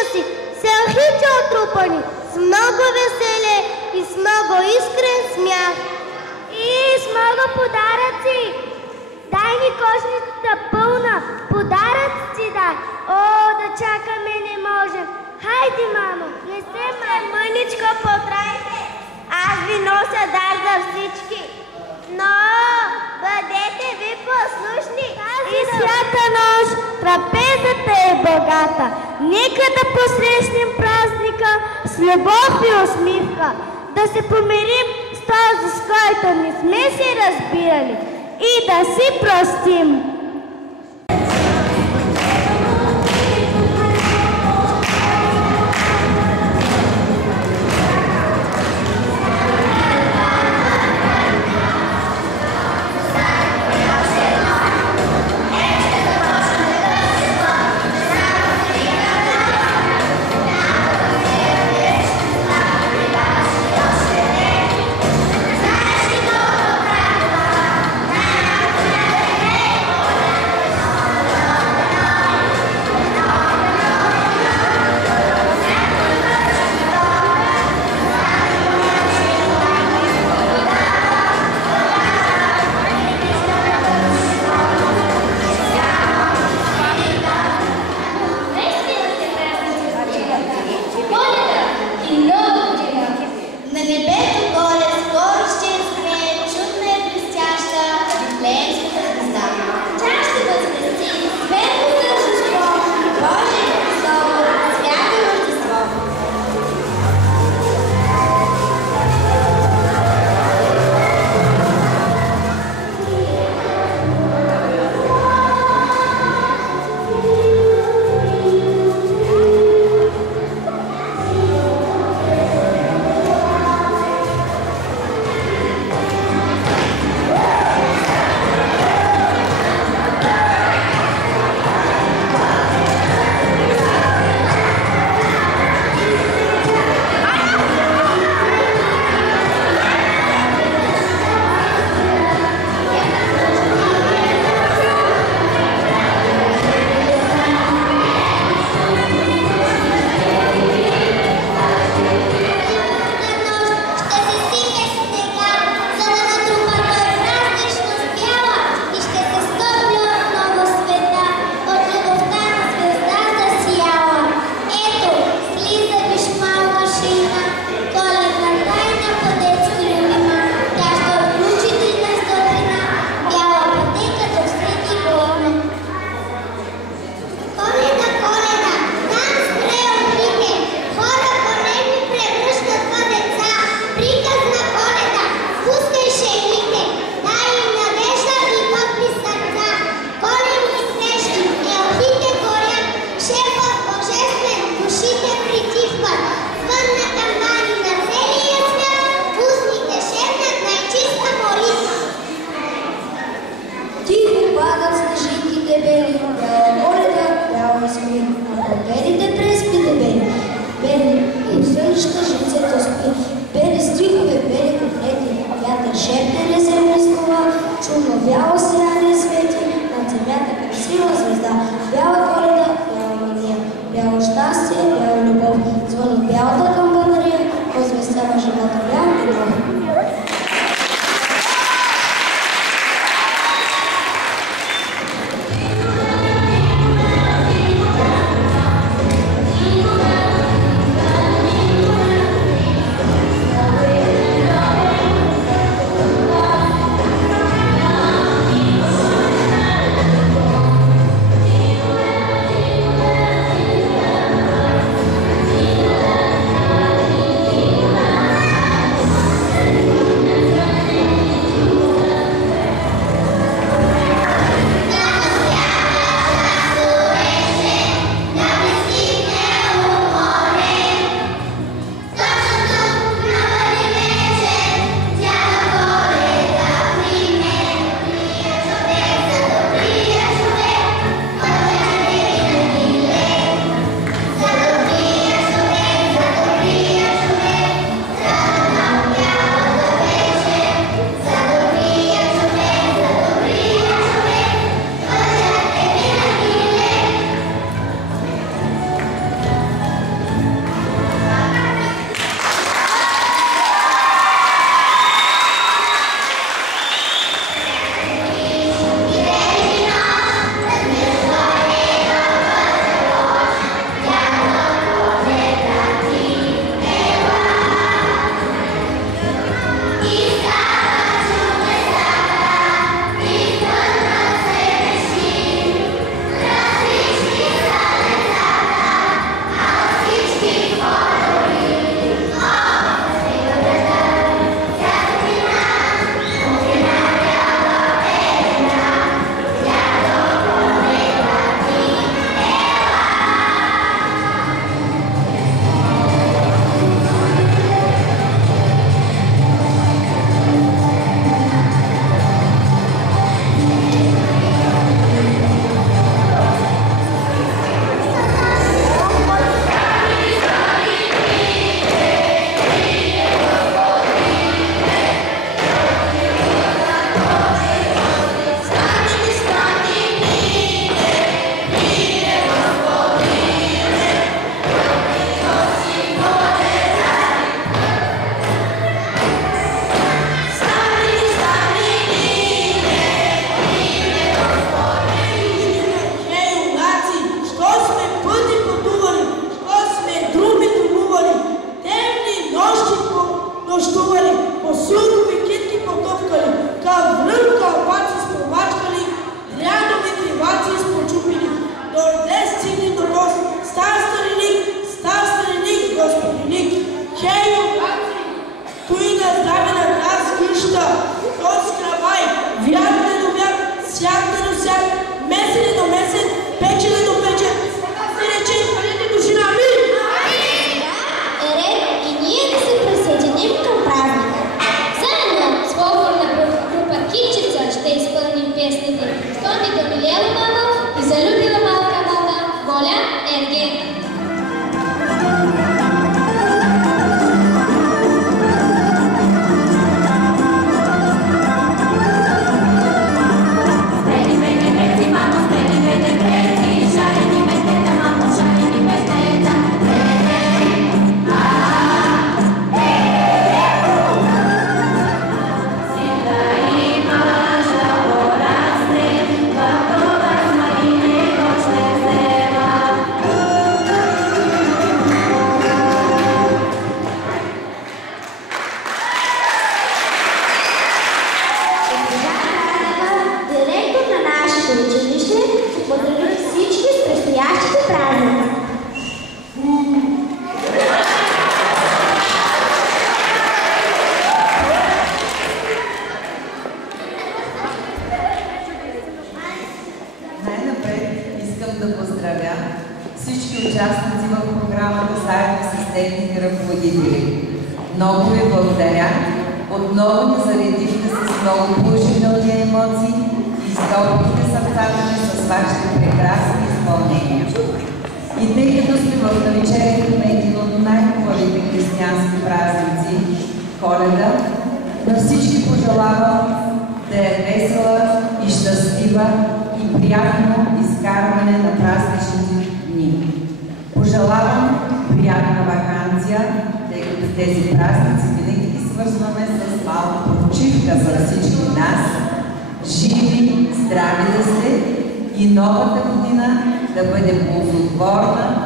гласи, селхичи отрупани, с много веселие и с много искрен смях. И с много подаръци. Дай ни кошницата пълна, подаръци дай. О, да чакаме не можем. Хайде, мамо, не се мъничко потрайте. Аз ви нося дар за всички, но бъдете ви послушни. И свята нощ трапезата е богата. Нека да посрещнем празника с любов и усмивка. Да се помирим с този, с който не сме се разбирали, и да си простим. всички участници в програмата заедно с техните ръководители. Много ви благодаря. Отново ни заредихте с много положителни емоции и изтоплихте сърцата ни с вашите прекрасни изпълнения. И тъй като сме в навечерието на един от най-хубавите християнски празници, Коледа, на всички пожелавам да е весела и щастлива и приятно изкарване на празничните дни. Пожелавам приятна ваканция, тъй като тези празници винаги ги свързваме с малко почивка за всички нас. Живи, здрави да сте и новата година да бъде ползотворна